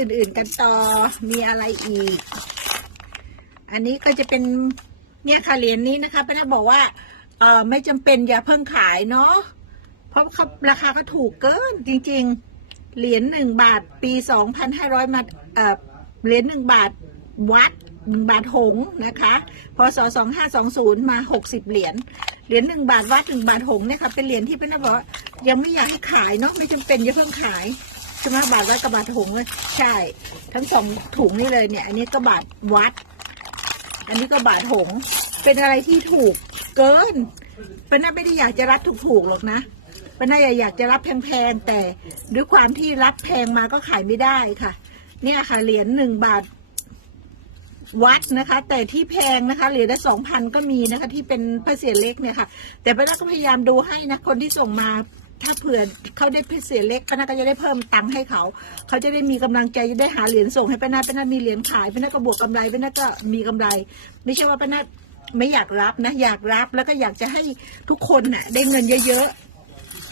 อื่นๆกันต่อมีอะไรอีก อันนี้ก็จะเป็นเนี่ยค่ะเหรียญนี้นะคะป้านาบอกว่าเออไม่จำเป็นอย่าเพิ่งขายเนาะเพราะเขาราคาก็ถูกเกินจริง ๆ เหรียญหนึ่งบาทปีสองพันห้าร้อยมาเออเหรียญหนึ่งบาทวัดหนึ่งบาทหงนะคะพศสองห้าสองศูนย์มาหกสิบเหรียญเหรียญหนึ่งบาทวัดหนึ่งบาทหงเนี่ยค่ะเป็นเหรียญที่เป็นนะบอกว่ายังไม่อยากให้ขายเนาะไม่จำเป็นอย่าเพิ่งขาย ใช่ไหมบาทวัดกับบาทหงเลยใช่ ทั้งสองถุงนี่เลยเนี่ย อันนี้ก็บาทวัด อันนี้ก็บาทหงเป็นอะไรที่ถูกเกินปนน่าไม่ได้อยากจะรับถูกๆหรอกนะปนน่าอยากจะรับแพงๆแต่ด้วยความที่รับแพงมาก็ขายไม่ได้ค่ะ เนี่ยค่ะเหรียญหนึ่งบาทวัดนะคะ แต่ที่แพงนะคะเหรียญละสองพันก็มีนะคะ ที่เป็นพระเศียรเล็กเนี่ยค่ะ แต่ป้านาก็พยายามดูให้นะคนที่ส่งมา ถ้าเผื่อเขาได้พระเศียเล็กป้านาก็จะได้เพิ่มตังค์ให้เขา เขาจะได้มีกำลังใจจะได้หาเหรียญส่งให้ป้านาป้านามีเหรียญขายป้านาก็บวกกำไรป้านาก็มีกำไร ไม่ใช่ว่าป้านาไม่อยากรับนะ อยากรับแล้วก็อยากจะให้ทุกคนน่ะ ได้เงินเยอะ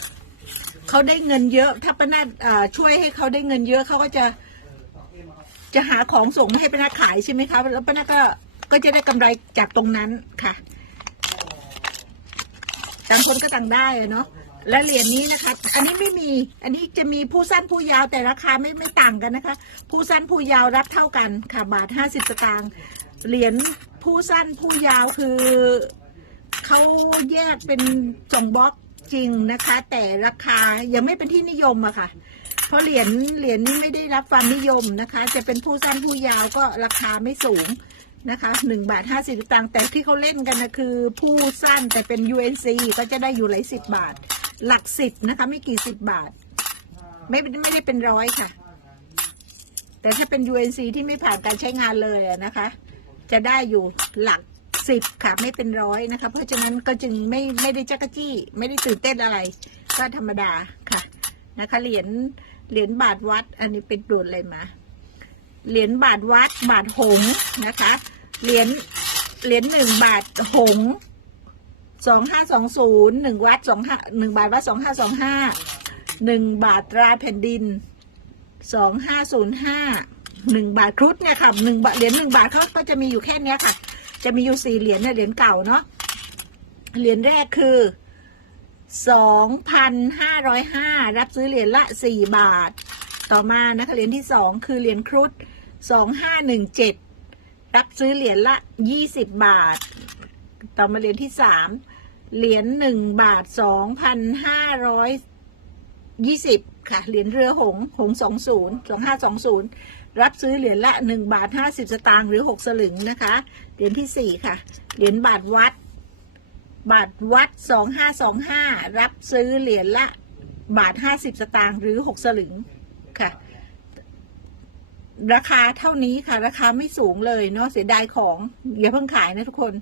ๆเขาได้เงินเยอะ ถ้าป้านาอ่าช่วยให้เขาได้เงินเยอะเขาก็จะ จะหาของส่งให้ป้านาขายใช่ไหมคะแล้วป้านาก็ก็จะได้กำไรจากตรงนั้นค่ะต่างคนก็ต่างได้เนาะ และเหรียญนี้นะคะ อันนี้ไม่มี อันนี้จะมีผู้สั้นผู้ยาวแต่ราคาไม่ไม่ต่างกันนะคะ ผู้สั้นผู้ยาวรับเท่ากันค่ะบาทห้าสิบสตางค์ เหรียญผู้สั้นผู้ยาวคือเขาแยกเป็นสองบล็อกจริงนะคะ แต่ราคายังไม่เป็นที่นิยมอะค่ะ เพราะเหรียญเหรียญนี้ไม่ได้รับความนิยมนะคะ จะเป็นผู้สั้นผู้ยาวก็ราคาไม่สูงนะคะหนึ่งบาทห้าสิบตังค์แต่ที่เขาเล่นกันนะคือผู้สั้นแต่เป็น UNC ก็จะได้อยู่หลายสิบบาท หลักสิบนะคะ ไม่กี่สิบบาท ไม่ไม่ได้เป็นร้อยค่ะ แต่ถ้าเป็น UNC ที่ไม่ผ่านการใช้งานเลยนะคะ จะได้อยู่หลักสิบค่ะ ไม่เป็นร้อยนะคะ เพราะฉะนั้นก็จึงไม่ไม่ได้จักจี้ ไม่ได้ตื่นเต้นอะไร ก็ธรรมดาค่ะนะคะ เหรียญเหรียญบาทวัด อันนี้เป็นโดดอะไรมา เหรียญบาทวัดบาทหงนะคะ เหรียญเหรียญหนึ่งบาทหง สองห้าสองศูนย์หนึ่งวัดสองห้าหนึ่งบาทวัดสองห้าสองห้าหนึ่งบาทตราแผ่นดินสองห้าศูนย์ห้าหนึ่งบาทครุฑเนี่ยค่ะหนึ่งบาทเหรียญหนึ่งบาทเขาก็จะมีอยู่แค่เนี้ยค่ะ จะมีอยู่สี่เหรียญเนี่ยเหรียญเก่าเนาะเหรียญแรกคือสองพันห้าร้อยห้ารับซื้อเหรียญละสี่บาท ต่อมานะคะเหรียญที่สองคือเหรียญครุฑสองห้าหนึ่งเจ็ดรับซื้อเหรียญละยี่สิบบาท ต่อมาเหรียญที่สามเหรียญหนึ่งบาทสองพันห้าร้อยยี่สิบค่ะเหรียญเรือหงส์หงสองศูนย์สองห้าสองศูนย์รับซื้อเหรียญละหนึ่งบาทห้าสิบสตางค์หรือหกสลึงนะคะเหรียญที่สี่ค่ะเหรียญบาทวัด บาทวัดสองห้าสองห้ารับซื้อเหรียญละบาทห้าสิบสตางค์หรือหกสลึงค่ะ ราคาเท่านี้ค่ะ ราคาไม่สูงเลยเนาะเสียดายของอย่าเพิ่งขายนะทุกคน